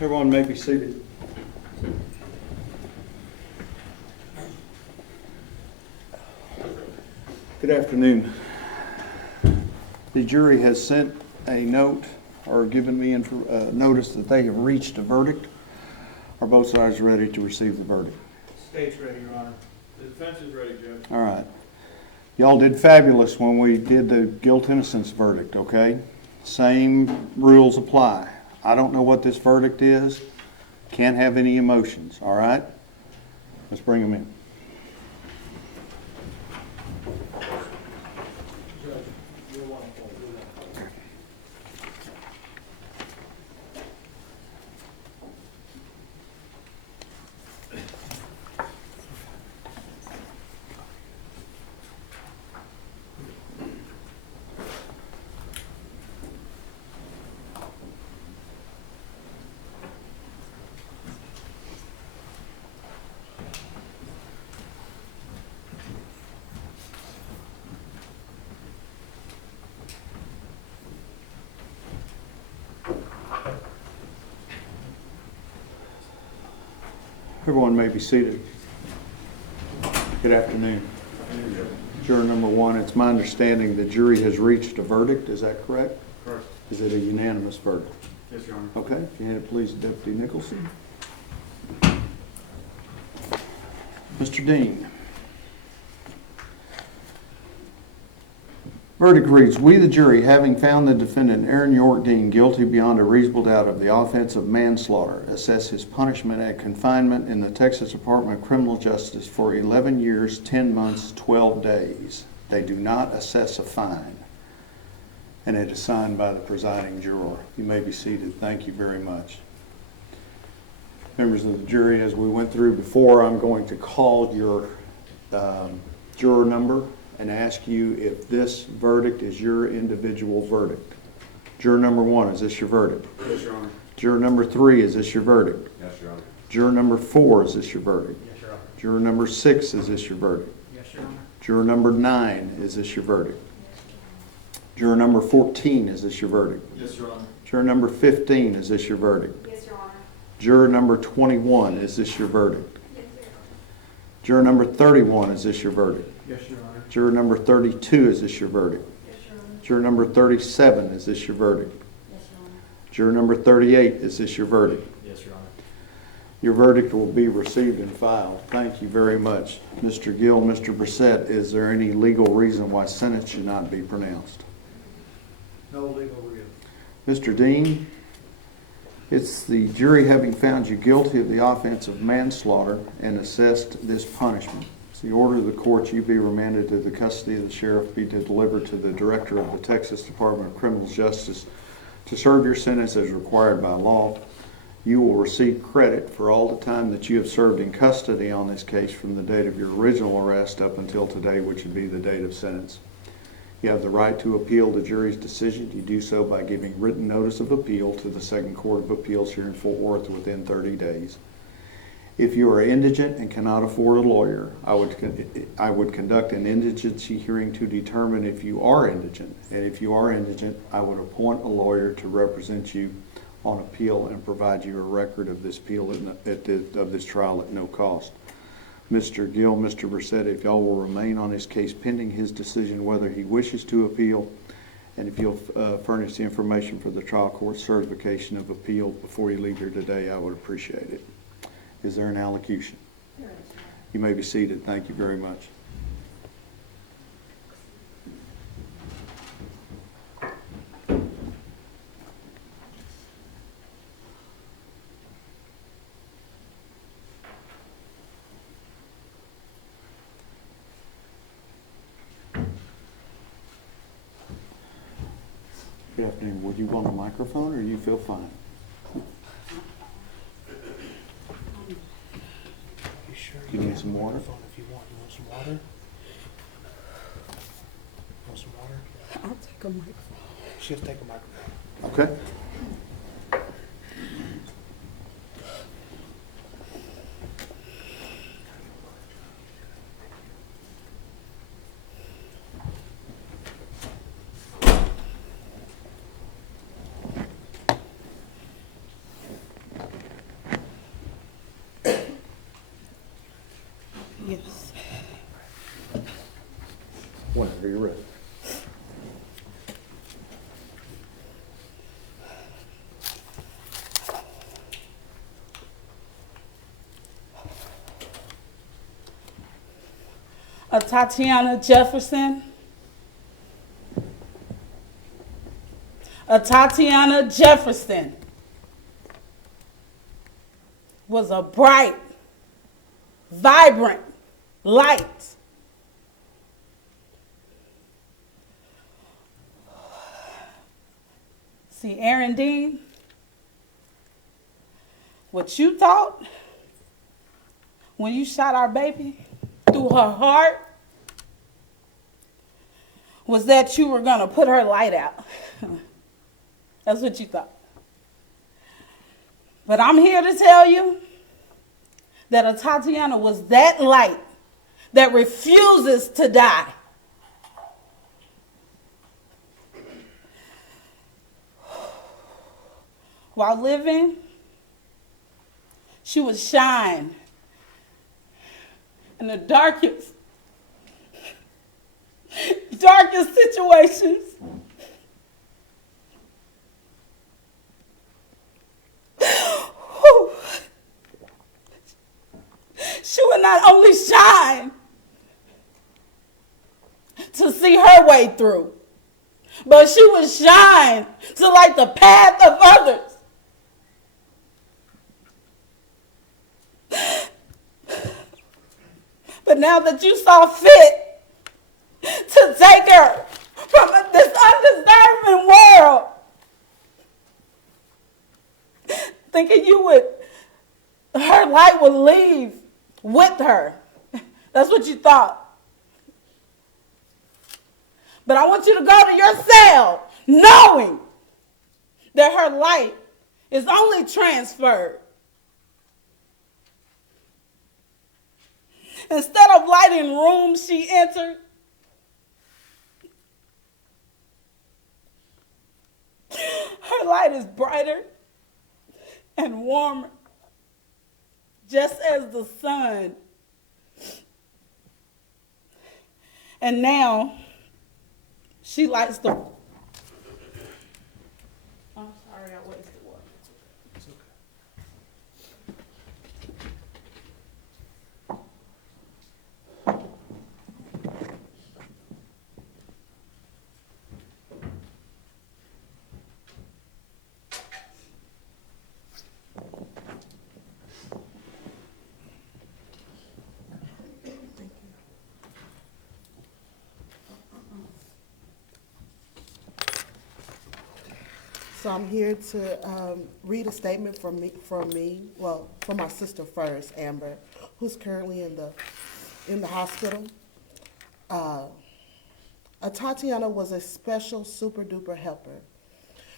Everyone may be seated. Good afternoon. The jury has sent a note or given me notice that they have reached a verdict. Are both sides ready to receive the verdict? State's ready, Your Honor. The defense is ready, Judge. All right. Y'all did fabulous when we did the guilt-innocence verdict, okay? Same rules apply. I don't know what this verdict is. Can't have any emotions, all right? Let's bring them in. Everyone may be seated. Good afternoon. Juror number one, it's my understanding the jury has reached a verdict. Is that correct? Correct. Is it a unanimous verdict? Yes, Your Honor. Okay, if you hand it please to Deputy Nicholson. Mr. Dean. Verdict reads, we the jury, having found the defendant Aaron York Dean guilty beyond a reasonable doubt of the offense of manslaughter, assess his punishment at confinement in the Texas Department of Criminal Justice for 11 years, 10 months, 12 days. They do not assess a fine. And it is signed by the presiding juror. You may be seated. Thank you very much. Members of the jury, as we went through before, I'm going to call your juror number and ask you if this verdict is your individual verdict. Juror number one, is this your verdict? Yes, Your Honor. Juror number three, is this your verdict? Yes, Your Honor. Juror number four, is this your verdict? Yes, Your Honor. Juror number six, is this your verdict? Yes, Your Honor. Juror number nine, is this your verdict? Juror number 14, is this your verdict? Yes, Your Honor. Juror number 15, is this your verdict? Yes, Your Honor. Juror number 21, is this your verdict? Yes, Your Honor. Juror number 31, is this your verdict? Yes, Your Honor. Juror number 32, is this your verdict? Yes, Your Honor. Juror number 37, is this your verdict? Yes, Your Honor. Juror number 38, is this your verdict? Yes, Your Honor. Your verdict will be received and filed. Thank you very much. Mr. Gill, Mr. Brissett, is there any legal reason why sentence should not be pronounced? No legal reason. Mr. Dean, it's the jury having found you guilty of the offense of manslaughter and assessed this punishment. It's the order of the court you be remanded to the custody of the sheriff, be delivered to the director of the Texas Department of Criminal Justice to serve your sentence as required by law. You will receive credit for all the time that you have served in custody on this case from the date of your original arrest up until today, which would be the date of sentence. You have the right to appeal the jury's decision. You do so by giving written notice of appeal to the Second Court of Appeals here in Fort Worth within 30 days. If you are indigent and cannot afford a lawyer, I would conduct an indigency hearing to determine if you are indigent. And if you are indigent, I would appoint a lawyer to represent you on appeal and provide you a record of this appeal of this trial at no cost. Mr. Gill, Mr. Brissett, if y'all will remain on his case pending his decision whether he wishes to appeal, and if you'll furnish the information for the trial court certification of appeal before you leave here today, I would appreciate it. Is there an allocution? There is, Your Honor. You may be seated. Thank you very much. Good afternoon. Would you want a microphone or you feel fine? You sure You need some water? If you want. You want some water? You want some water? I'll take a microphone. She'll take a microphone. Okay. whenever you're ready. Atatiana Jefferson. Atatiana Jefferson was a bright, vibrant light. See, Aaron Dean, what you thought when you shot our baby through her heart was that you were going to put her light out. That's what you thought. But I'm here to tell you that Atatiana was that light that refuses to die. While living, she would shine in the darkest situations. She would not only shine to see her way through, but she would shine to light the path of others. But now that you saw fit to take her from this undeserving world, thinking her light would leave with her. That's what you thought. But I want you to go to your cell knowing that her light is only transferred. Instead of lighting rooms she entered, her light is brighter and warmer, just as the sun. And now she lights the... I'm sorry I wasted water. It's okay. So I'm here to read a statement from my sister first, Amber, who's currently in the hospital. Atatiana was a special super duper helper.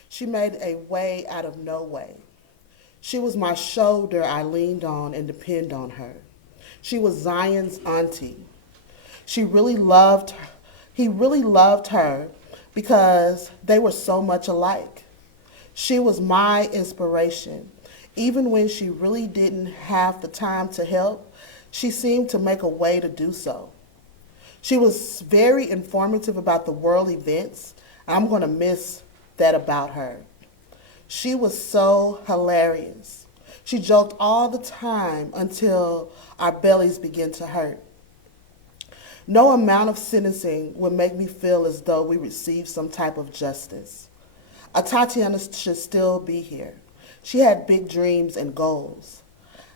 She made a way out of no way. She was my shoulder I leaned on and depend on her. She was Zion's auntie. He really loved her because they were so much alike. She was my inspiration. Even when she really didn't have the time to help, she seemed to make a way to do so. She was very informative about the world events. I'm going to miss that about her. She was so hilarious. She joked all the time until our bellies began to hurt. No amount of sentencing would make me feel as though we received some type of justice. Atatiana should still be here. She had big dreams and goals.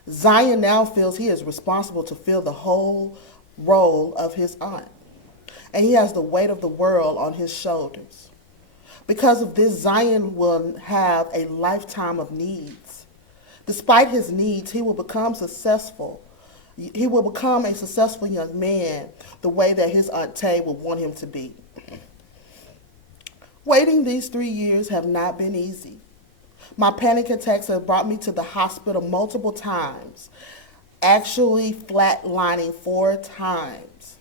Zion now feels he is responsible to fill the whole role of his aunt, and he has the weight of the world on his shoulders. Because of this, Zion will have a lifetime of needs. Despite his needs, he will become successful. He will become a successful young man the way that his Aunt Tay would want him to be. Waiting these 3 years have not been easy. My panic attacks have brought me to the hospital multiple times, actually flatlining 4 times.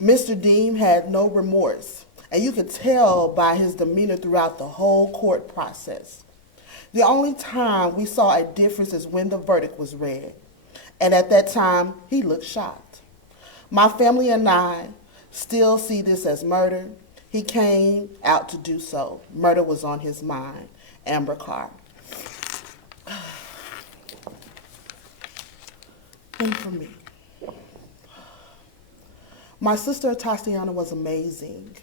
Mr. Dean had no remorse, and you could tell by his demeanor throughout the whole court process. The only time we saw a difference is when the verdict was read, and at that time, he looked shocked. My family and I still see this as murder. He came out to do so. Murder was on his mind. Amber Carr. And for me, my sister Atatiana was amazing,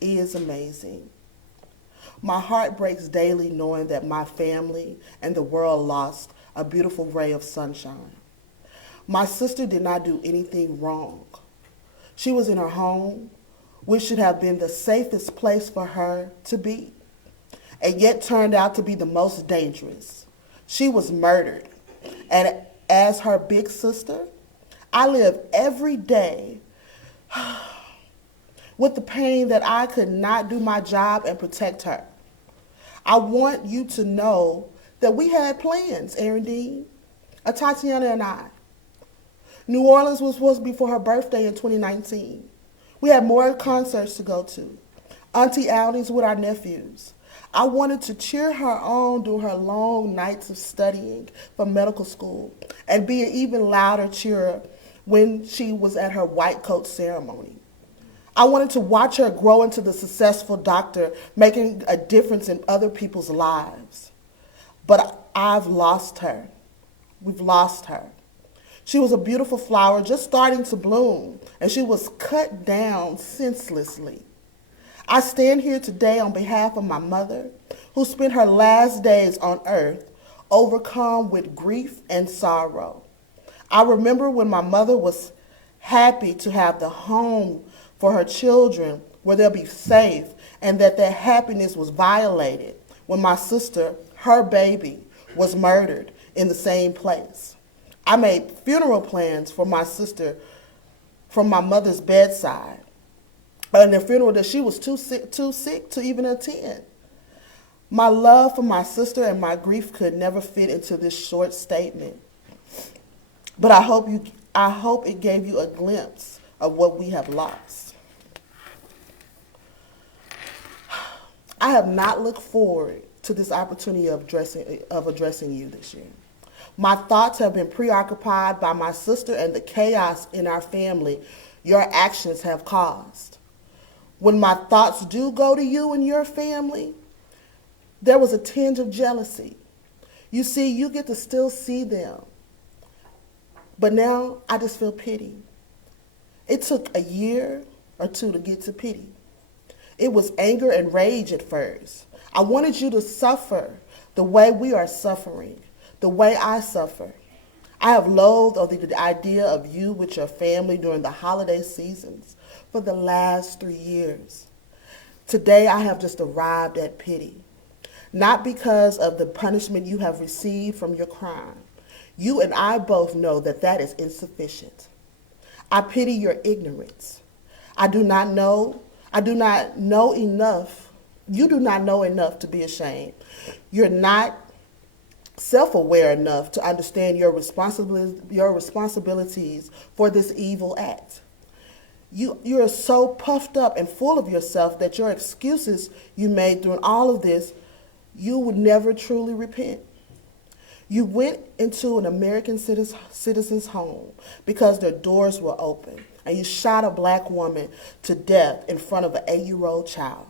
is amazing. My heart breaks daily knowing that my family and the world lost a beautiful ray of sunshine. My sister did not do anything wrong. She was in her home, which should have been the safest place for her to be, and yet turned out to be the most dangerous. She was murdered, and as her big sister, I live every day with the pain that I could not do my job and protect her. I want you to know that we had plans, Aaron Dean, Atatiana and I. New Orleans was supposed to be for her birthday in 2019. We had more concerts to go to, auntie outings with our nephews. I wanted to cheer her on during her long nights of studying for medical school and be an even louder cheerer when she was at her white coat ceremony. I wanted to watch her grow into the successful doctor, making a difference in other people's lives. But I've lost her. We've lost her. She was a beautiful flower just starting to bloom, and she was cut down senselessly. I stand here today on behalf of my mother, who spent her last days on earth overcome with grief and sorrow. I remember when my mother was happy to have the home for her children where they'll be safe, and that their happiness was violated when my sister, her baby, was murdered in the same place. I made funeral plans for my sister from my mother's bedside, and the funeral that she was too sick to even attend. My love for my sister and my grief could never fit into this short statement. But I hope it gave you a glimpse of what we have lost. I have not looked forward to this opportunity of addressing you this year. My thoughts have been preoccupied by my sister and the chaos in our family your actions have caused. When my thoughts do go to you and your family, there was a tinge of jealousy. You see, you get to still see them. But now I just feel pity. It took a year or two to get to pity. It was anger and rage at first. I wanted you to suffer the way we are suffering, the way I suffer. I have loathed the idea of you with your family during the holiday seasons for the last 3 years. Today I have just arrived at pity, not because of the punishment you have received from your crime. You and I both know that that is insufficient. I pity your ignorance. You do not know enough to be ashamed. You're not self-aware enough to understand your responsibilities for this evil act. You're so puffed up and full of yourself that your excuses you made during all of this, you would never truly repent. You went into an American citizen's home because their doors were open, and you shot a black woman to death in front of an 8-year-old child.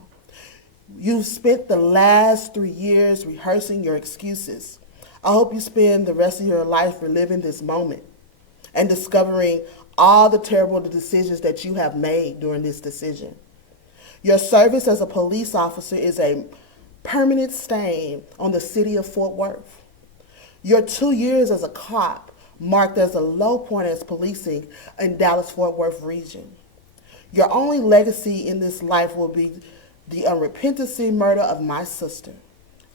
You've spent the last 3 years rehearsing your excuses. I hope you spend the rest of your life reliving this moment and discovering all the terrible decisions that you have made during this decision. Your service as a police officer is a permanent stain on the city of Fort Worth. Your 2 years as a cop marked as a low point as policing in Dallas-Fort Worth region. Your only legacy in this life will be the unrepentancy murder of my sister,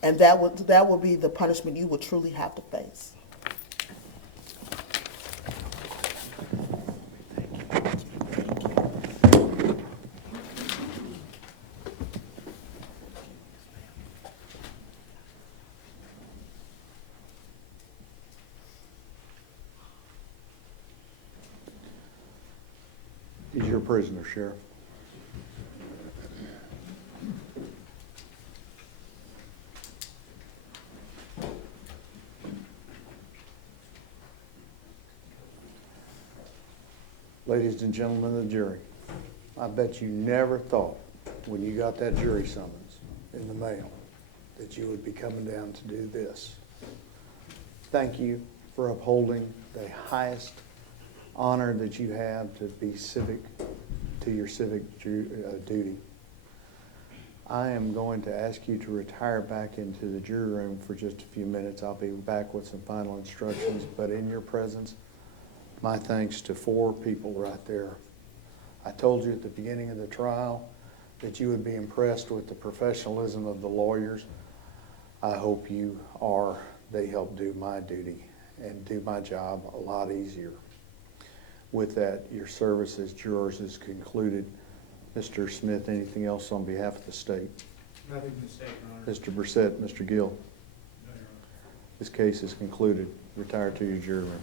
and that will be the punishment you will truly have to face. He's your prisoner, Sheriff. Ladies and gentlemen of the jury, I bet you never thought, when you got that jury summons in the mail, that you would be coming down to do this. Thank you for upholding the highest honor that you have to be to your civic duty. I am going to ask you to retire back into the jury room for just a few minutes. I'll be back with some final instructions, but in your presence, my thanks to 4 people right there. I told you at the beginning of the trial that you would be impressed with the professionalism of the lawyers. I hope you are. They help do my duty and do my job a lot easier. With that, your service as jurors is concluded. Mr. Smith, anything else on behalf of the state? Nothing to state, Your Honor. Mr. Brissett, Mr. Gill, No, Your Honor. this case is concluded. Retire to your jury room.